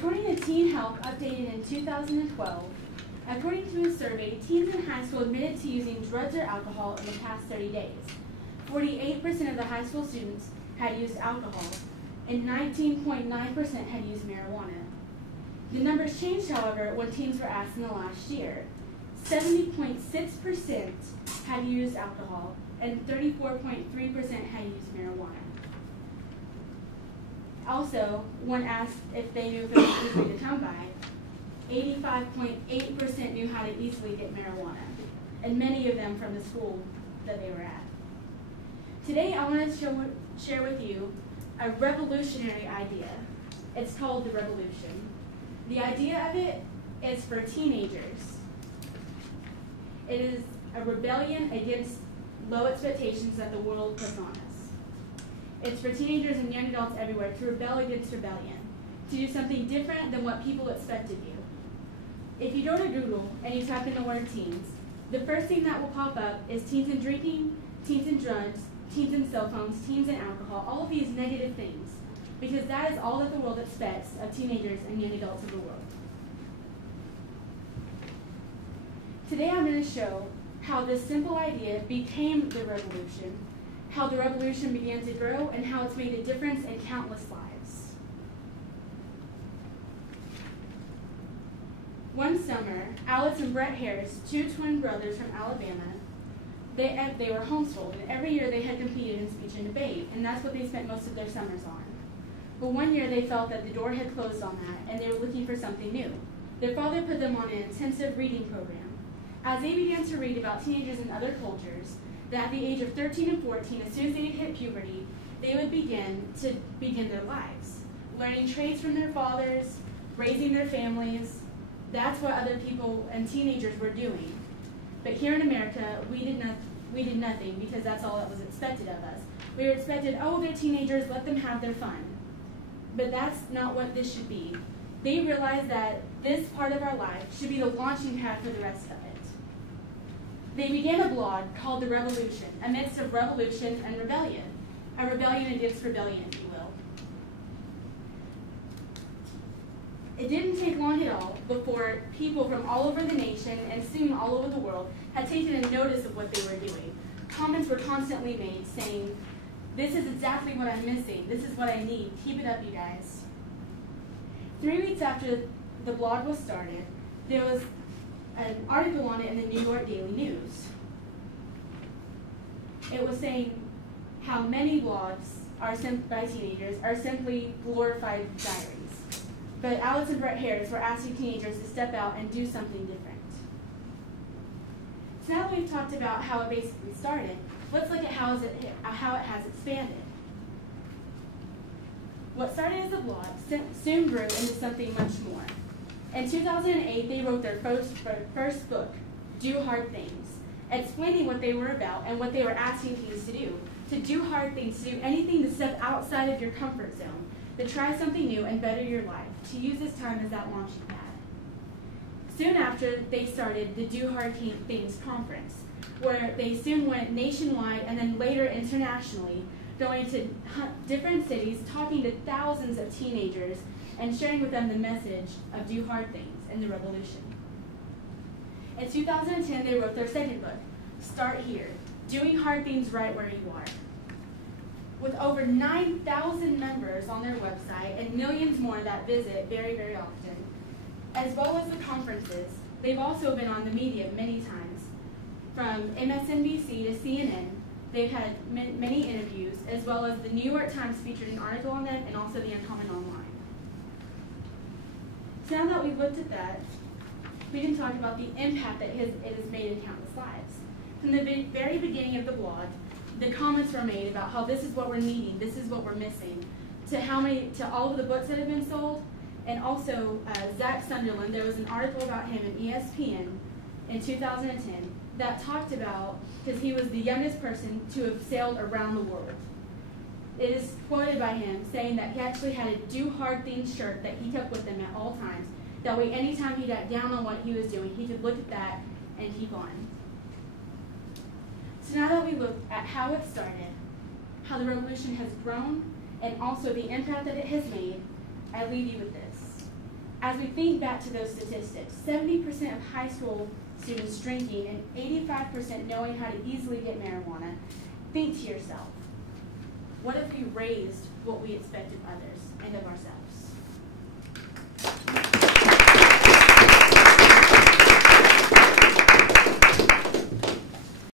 According to Teen Health, updated in 2012, according to a survey, teens in high school admitted to using drugs or alcohol in the past 30 days. 48% of the high school students had used alcohol, and 19.9% had used marijuana. The numbers changed, however, when teens were asked in the last year. 70.6% had used alcohol, and 34.3% had used marijuana. Also, when asked if they knew if it was easy to come by, 85.8% knew how to easily get marijuana, and many of them from the school that they were at. Today, I want to share with you a revolutionary idea. It's called the revolution. The idea of it is for teenagers. It is a rebellion against low expectations that the world puts on us. It's for teenagers and young adults everywhere to rebel against rebellion, to do something different than what people expect of you. If you go to Google and you type in the word teens, the first thing that will pop up is teens and drinking, teens and drugs, teens and cell phones, teens and alcohol, all of these negative things, because that is all that the world expects of teenagers and young adults of the world. Today I'm going to show how this simple idea became the revolution, how the revolution began to grow, and how it's made a difference in countless lives. One summer, Alex and Brett Harris, two twin brothers from Alabama, they were homeschooled, and every year they had competed in speech and debate, and that's what they spent most of their summers on. But one year they felt that the door had closed on that, and they were looking for something new. Their father put them on an intensive reading program. As they began to read about teenagers in other cultures, that at the age of 13 and 14, as soon as they hit puberty, they would begin their lives, learning trades from their fathers, raising their families. That's what other people and teenagers were doing. But here in America, we did nothing because that's all that was expected of us. We were expected, oh, they're teenagers, let them have their fun. But that's not what this should be. They realized that this part of our life should be the launching pad for the rest of it. They began a blog called The Revolution, a mix of revolution and rebellion. A rebellion against rebellion, if you will. It didn't take long at all before people from all over the nation and soon all over the world had taken a notice of what they were doing. Comments were constantly made saying, "This is exactly what I'm missing. This is what I need. Keep it up, you guys." 3 weeks after the blog was started, there was an article on it in the New York Daily News. It was saying how many blogs by teenagers are simply glorified diaries. But Alex and Brett Harris were asking teenagers to step out and do something different. So now that we've talked about how it basically started, let's look at how it has expanded. What started as a blog soon grew into something much more. In 2008, they wrote their first book, Do Hard Things, explaining what they were about and what they were asking teens to do hard things, to do anything to step outside of your comfort zone, to try something new and better your life, to use this time as that launching pad. Soon after, they started the Do Hard Things conference, where they soon went nationwide and then later internationally, going to different cities, talking to thousands of teenagers, and sharing with them the message of Do Hard Things and the revolution. In 2010, they wrote their second book, Start Here, Doing Hard Things Right Where You Are. With over 9,000 members on their website and millions more that visit very, very often, as well as the conferences, they've also been on the media many times. From MSNBC to CNN, they've had many interviews, as well as the New York Times featured an article on them and also the Uncommon Online. So now that we've looked at that, we can talk about the impact that it has made in countless lives. From the very beginning of the blog, the comments were made about how this is what we're needing, this is what we're missing, to all of the books that have been sold, and also Zach Sunderland. There was an article about him in ESPN in 2010 that talked about, because he was the youngest person to have sailed around the world. It is quoted by him saying that he actually had a Do Hard Things shirt that he took with him at all times. That way, anytime he got down on what he was doing, he could look at that and keep on. So now that we look at how it started, how the revolution has grown, and also the impact that it has made, I leave you with this. As we think back to those statistics, 70% of high school students drinking and 85% knowing how to easily get marijuana, think to yourself, what if we raised what we expect of others and of ourselves?